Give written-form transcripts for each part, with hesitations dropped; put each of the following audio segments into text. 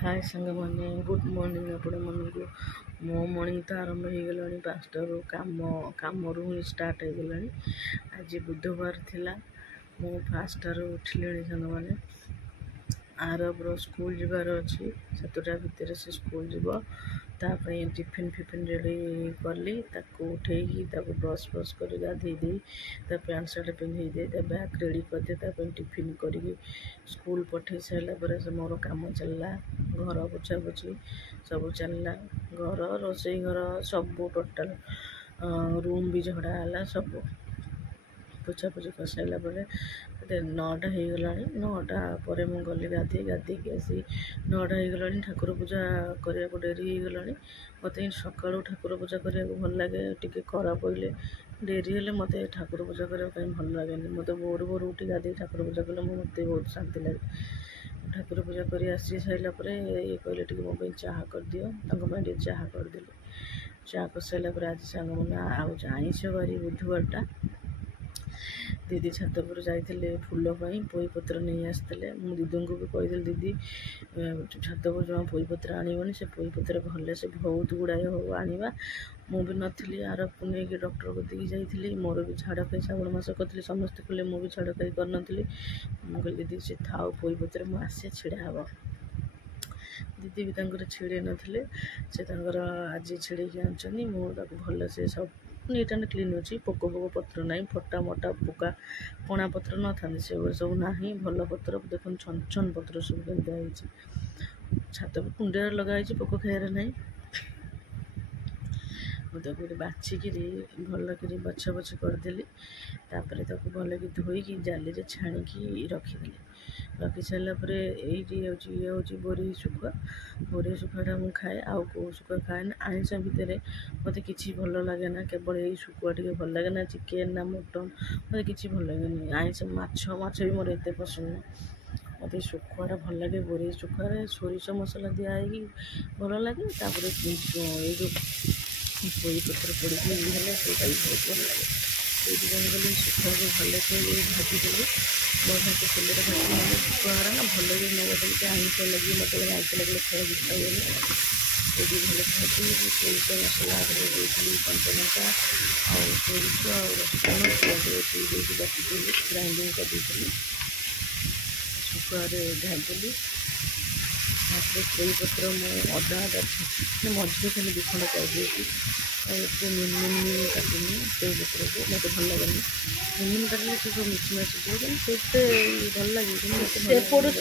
हाय सांग मैंने good morning आपण मानू मो मॉर्निंग तो आरंभ हो गलानी 5टारू काम ही स्टार्ट हो गलानी। आज बुधवार थिला मो 5टारू उठिले सांग मैंने आरबर स्कूल जबार अच्छी 7टा भितर से स्कूल जीव तापाई टिफिन फिफिन रेडी कली उठे ब्रश ब्रश कर गाधे दे पैंट सार्ट पिंधे दे बैग रेडी करदे टिफिन करी स्कूल पठे सारापर से मोर कम चलला घर पोछा पोछी सब चलला घर रोसे घर सब टोटाल रूम भी झड़ा है सब पोछा पोछी कर सारा पर 9टा हो गला 9टा पर मुझे गली गाधे आसी 9टा हो गला ठाकुर पूजा करने को डेरी हो गला मत सका ठाकुर पूजा करने को भल लगे टी खरा पड़े डेरी हेल्ले मत ठाकुर पूजा करने भल लगे मत भोर भोर उठी गाधे ठाकुर पूजा कले मत बहुत शांति लगे। ठाकुर पूजा कर आसी सारापर ये कहले टी मो चाह कर दियो चाह करदेली चाह कर सारापर आज सांग मैंने आईस बारी बुधवार दीदी छात पर जाते फूलपाई पोईपत्र नहीं आसते मु दीदी को भी कहीदे दीदी छात पर जमा पोईपत्र आनबनी से पोईपत्र भले से बहुत गुड़ाए हो आना मु भी नी आर नहीं डॉक्टर को देखी जाइली मोर भी झाड़ खाई श्रावण मास करी समस्ते कले मु भी झाड़ खाई करनी मुझे दीदी से थाउ पोईपत्र मुझे छिड़ा हम दीदी भी तंकर छिड़े नथिले से तंकर आज छिड़े आनी मुझे भल से सब नीट एंड क्लीन अच्छी पोक पोक पत्र ना फटा मोटा पोका पणा पत्र न था से सब ना भल पत्र देख छन छन पत्र सब केमती छात पर कुंडे लगाई पोक खाइबार ना मुझे बाछिकी भल बछा बछ करदेली भल कि धोईकी जाली छाणी रखीदेली रखी सारापर ये हूँ बोरी शुखुआ मुझे खाए आउ कौ शुखुआ खाए ना आइंस भितर मत कि भल लगे ना केवल यही शुखुआ टे भल लगे ना चिकेन ना मटन मत कि भल लगे आइंस माछ भी मोर एत पसंद ना मत शुखुआ भल लगे बोरी शुखुआ सोरिष मसला दिखाई भल लगे ये जो पोईपत्र पड़ी से बहुत भल लगे ये गली शुखुआ को भल से भाजीदेली बहुत तेल भाजी मैंने शुखुआ ना भल भी न बदल आइंस लगे मत आइंस लगे खाई खाई ये भल भाजी सोरिष मसला देती कंचलंका और सोरिष रसुण पियाज बाटिदेली ग्राइंडिंग करदेली शुखुआ ढाईदेली पोईपत्र मुझे अदा अदा मझे खाली दिखंड चाहिए मिन काटनी पोईपत्र को मत भल लगे मिन काटले से सब मिक्स मैच से भल लगे घरे बहुत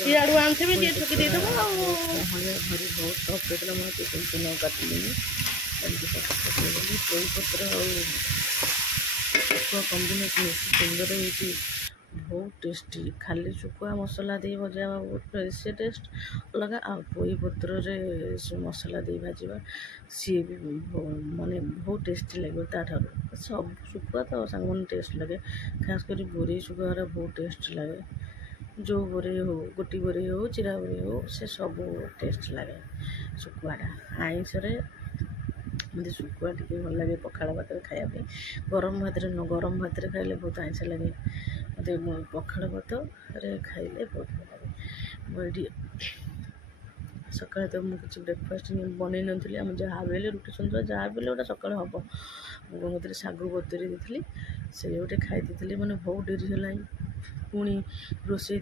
सफ्ट होता मुझे टेंशन काटली पोईपत्र शुखुआ कम्बिनेसन सुंदर हो बहुत टेस्टी खाली शुखुआ मसला दे भजा से टेस्ट अलग आ पोईपत्र मसला दे भाजवा सी भी माने बहुत टेस्टी लगे ताठार सब शुखुआ तो सांग टेस्ट लगे खास कर बोरे शुखुआ बहुत टेस्ट लगे जो बोरे हो गोटी बोरे हो चिरा बोरे हो से सब टेस्ट लगे शुखुआटा आइंस मत शुखुआ टे भल लगे पखाड़ भात खायापी गरम भात खाइले बहुत आइंस लगे मत पखाड़ भात खाइले बहुत भल लगे मुझे सका तो मुझे किसी ब्रेकफास्ट बनई नी आम जहाँ भी रुटी सन्तुला जहाँ भी गोटे सका हम मुझे सागु बतरी देती से गोटे खाई मैंने बहुत डेरी है पुणी रोसे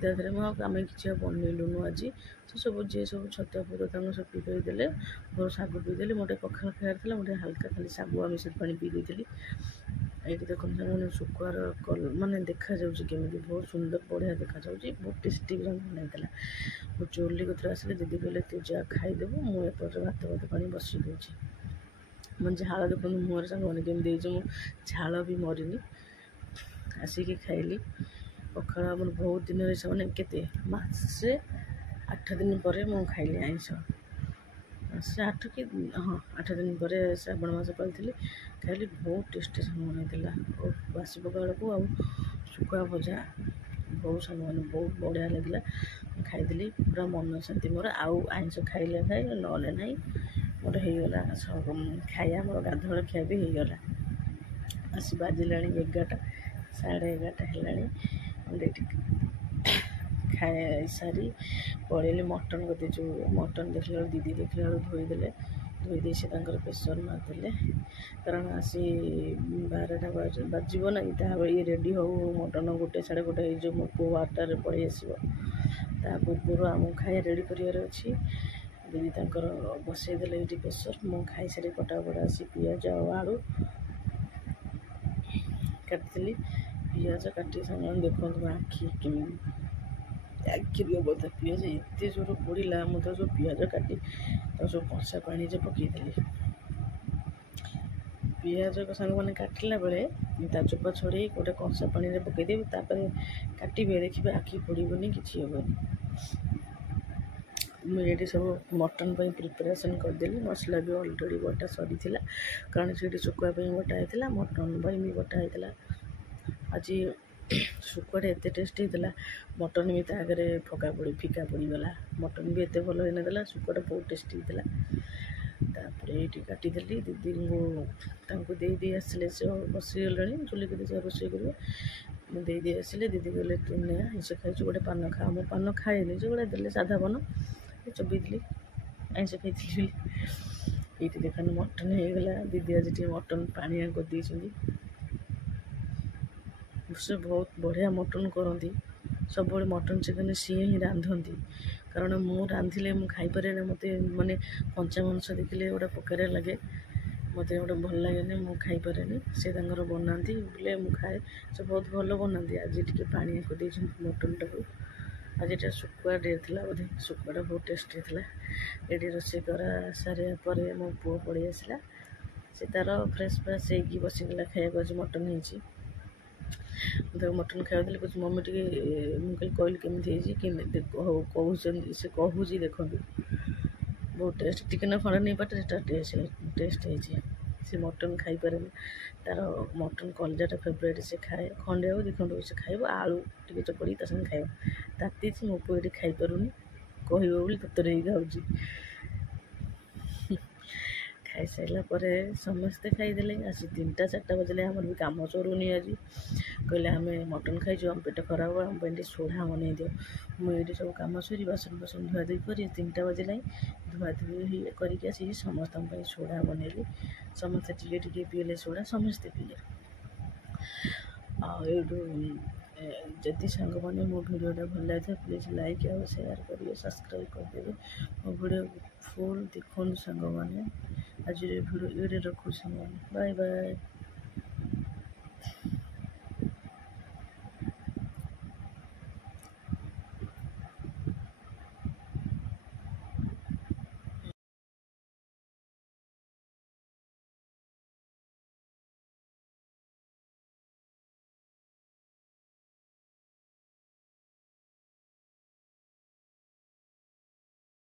आम कि बनइलुनु आज से सब जी सब छतुआ फतुआ सब पीदेले मोर सागु पीदेली मोटे पखाड़ खाइबार मोटे हल्का खाली सागु आम से पानी पी देती ये देख मैंने शुखुआर मानने देखा केमी बहुत सुंदर बढ़िया देखा बहुत टेस्टी बनाई वो चोली कतर आसिले दीदी कहले तू जा खाईदेबू मुझे भात भात पानी बसई दूसरी मैं झाड़ देखो मुहर सांग मैंने केमी झाड़ भी मरीनी आसिक खाइली पखाड़ मोर बहुत दिन मैंने केते मासे 8 दिन पर मुझे खाइली आइंस से 8 कि हाँ 8 दिन पर श्रावण मास पाली खाइली बहुत टेस्टी सांग बनई और बासी पखाड़ को आ शुखुआ भजा बहुत सांग मैंने बहुत बढ़िया लगे खाईदेली पूरा मन शांति मोर आउ आइंस खाइले खाई ना ना मोर होगला सब खाया मोर गाधुआ खाया भी होगला आसी बाजिला 11टा 11:30 है ଖାଇ ସାରି ପଳେଇଲି ମଟନ୍ କତି। ଯେଉଁ ମଟନ୍ ଦେଖିଲା ବେଳକୁ ଦିଦି ଦେଖିଲା ବେଳକୁ ଧୋଇଦେଲେ, ଧୋଇ ଦେଇ ସେ ତାଙ୍କର ପ୍ରେସର୍ ମାରିଦେଲେ। କାରଣ ଆସି 12ଟା ବାଜିବ ନା, ତାପରେ ଇଏ ରେଡ଼ି ହଉ ମଟନ୍ 1 ସାଢ଼େ 1 ହେଇଯିବ, ମୋ ପୁଅ 8ଟାରେ ପଳେଇ ଆସିବ। ତା ପୂର୍ବରୁ ଆମକୁ ଖାଇବା ରେଡ଼ି କରିବାର ଅଛି। ଦିଦି ତାଙ୍କର ବସେଇ ଦେଲେ ଏଇଠି ପ୍ରେସର୍। ମୁଁ ଖାଇସାରି କଟାକଟା ଆସି ପିଆଜ ଆଉ ଆଳୁ କାଟିଥିଲି। ପିଆଜ କାଟି ସାଙ୍ଗମାନେ ଦେଖନ୍ତୁ ମୋ ଆଖି କେମିତି ଆଖିରୁ ଅବସ୍ଥା। ପିଆଜ ଏତେ ଜୋର ପୋଡ଼ିଲା, ମୁଁ ତ ଯେଉଁ ପିଆଜ କାଟି ତାକୁ ସବୁ କଂସା ପାଣିରେ ପକାଇଥିଲି। ପିଆଜ ସାଙ୍ଗମାନେ କାଟିଲା ବେଳେ ତା ଚୋପା ଛଡ଼େଇ ଗୋଟେ କଂସା ପାଣିରେ ପକାଇଦେବି, ତାପରେ କାଟିବେ, ଦେଖିବେ ଆଖି ପୋଡ଼ିବନି, କିଛି ହେବନି। ମୁଁ ଏଇଠି ସବୁ ମଟନ୍ ପାଇଁ ପ୍ରିପାରେସନ୍ କରିଦେଲି। ମସଲା ବି ଅଲରେଡ଼ି ବଟା ସରିଥିଲା, କାରଣ ସେଇଠି ଶୁଖୁଆ ପାଇଁ ବଟା ହେଇଥିଲା, ମଟନ୍ ପାଇଁ ବି ବଟା ହେଇଥିଲା। ଆଜି ଶୁଖୁଆଟା ଏତେ ଟେଷ୍ଟ ହେଇଥିଲା, ମଟନ୍ ବି ତା ଆଗରେ ଫିକା ପଡ଼ିଗଲା। ମଟନ୍ ବି ଏତେ ଭଲ ହେଇନଥିଲା, ଶୁଖୁଆଟା ବହୁତ ଟେଷ୍ଟି ହେଇଥିଲା। ତାପରେ ଏଇଠି କାଟିଦେଲି। ଦିଦିଙ୍କୁ ତାଙ୍କୁ ଦେଇ ଆସିଲେ, ସେ ବସିଗଲେଣି ଚୁଲି କରି ସେ ରୋଷେଇ କରିବେ। ମୁଁ ଦେଇ ଆସିଲେ, ଦିଦି କହିଲେ ତୁ ନେ ଆଇଁଷ ଖାଇଛୁ, ଗୋଟେ ପାନ ଖା। ମୁଁ ପାନ ଖାଏନି, ସେଗୁଡ଼ା ଦେଲେ ସାଧା ପାନ ଚୋବେଇଥିଲି, ଆଇଁଷ ଖାଇଥିଲି ବୋଲି। ଏଇଠି ଦେଖନ୍ତୁ ମଟନ୍ ହେଇଗଲା। ଦିଦି ଆଜି ଟିକେ ମଟନ୍ ପାଣିଆ କରିଦେଇଛନ୍ତି। ସେ ବହୁତ ବଢ଼ିଆ ମଟନ୍ କରନ୍ତି। ସବୁବେଳେ ମଟନ୍ ଚିକେନ୍ ସିଏ ହିଁ ରାନ୍ଧନ୍ତି, କାରଣ ମୁଁ ରାନ୍ଧିଲେ ମୁଁ ଖାଇପାରେନି। ମୋତେ ମାନେ କଞ୍ଚା ମାଂସ ଦେଖିଲେ ଗୋଟେ ପ୍ରକାର ଲାଗେ, ମୋତେ ଗୋଟେ ଭଲ ଲାଗେନି, ମୁଁ ଖାଇପାରେନି। ସେ ତାଙ୍କର ବନାନ୍ତି ବୋଲେ ମୁଁ ଖାଏ। ସେ ବହୁତ ଭଲ ବନାନ୍ତି। ଆଜି ଟିକେ ପାଣିଆ କରିଦେଇଛନ୍ତି ମଟନ୍ଟାକୁ। ଆଜି ଏଇଟା ଶୁଖୁଆ ଡେ ଥିଲା ବୋଧେ, ଶୁଖୁଆଟା ବହୁତ ଟେଷ୍ଟି ଥିଲା। ଏଠି ରୋଷେଇ ସାରିବା ପରେ ମୋ ପୁଅ ପଳେଇ ଆସିଲା। ସେ ତାର ଫ୍ରେଶ୍ ହେଇକି ବସିଗଲା ଖାଇବାକୁ। ଆଜି ମଟନ୍ ହେଇଛି। ମୁଁ ତାକୁ ମଟନ୍ ଖାଇବାକୁ ଦେଲି, କହୁଛି ମମି ଟିକେ, ମୁଁ କହିଲି କେମିତି ହେଇଛି, କହୁଛନ୍ତି, ସେ କହୁଛି ଦେଖନ୍ତୁ ବହୁତ ଟେଷ୍ଟ, ଟିକେ ନା ଖଣ୍ଡେ ନେଇ ପାଟେ ସେଟା ଟେଷ୍ଟ ହେଇଛି। ସେ ମଟନ୍ ଖାଇପାରେନି, ତାର ମଟନ୍ କଲିଜାଟା ଫେବରାଇଟ୍, ସେ ଖାଏ। ଖଣ୍ଡେ ଆଉ 2 ଖଣ୍ଡ ସେ ଖାଇବ, ଆଳୁ ଟିକେ ଚକଡ଼ି ତା ସାଙ୍ଗେ ଖାଇବ। ତାତିଛି, ମୋ ପୁଅ ଏଠି ଖାଇପାରୁନି, କହିବ ବୋଲି ତରତର ହେଇକି ଖାଉଛି। ଖାଇସାରିଲା ପରେ ସମସ୍ତେ ଖାଇଦେଲେ। ଆସି 3ଟା 4ଟା ବାଜିଲେ, ଆମର ବି କାମ ସରୁନି ଆଜି। କହିଲେ ଆମେ ମଟନ୍ ଖାଇଛୁ, ଆମ ପେଟ ଖରାପ ହେବ, ଆମ ପାଇଁ ଟିକେ ସୋଢ଼ା ବନେଇ ଦିଅ। ମୁଁ ଏଇଠି ସବୁ କାମ ସରି ବାସନ ଧୁଆଧୁଇ କରି 3ଟା ବାଜିଲାଣି, ଧୁଆଧୁଇ କରିକି ଆସିକି ସମସ୍ତଙ୍କ ପାଇଁ ସୋଢ଼ା ବନେଇଲି। ସମସ୍ତେ ଟିକେ ଟିକେ ପିଇଲେ ସୋଢ଼ା, ସମସ୍ତେ ପିଇଲେ। ଆଉ ଏଇଠୁ ଯଦି ସାଙ୍ଗମାନେ ମୋ ଭିଡ଼ିଓଟା ଭଲ ଲାଗିଥାଏ, ପ୍ଲିଜ୍ ଲାଇକ୍ ଆଉ ସେୟାର କରିବେ, ସବସ୍କ୍ରାଇବ୍ କରିଦେବେ। ମୋ ଭିଡ଼ିଓ ଫୁଲ୍ ଦେଖନ୍ତୁ ସାଙ୍ଗମାନେ। ଆଜିର ଭିଡ଼ିଓ ଏଇଠି ରଖୁଛି ସାଙ୍ଗମାନେ, ବାଏ ବାଏ।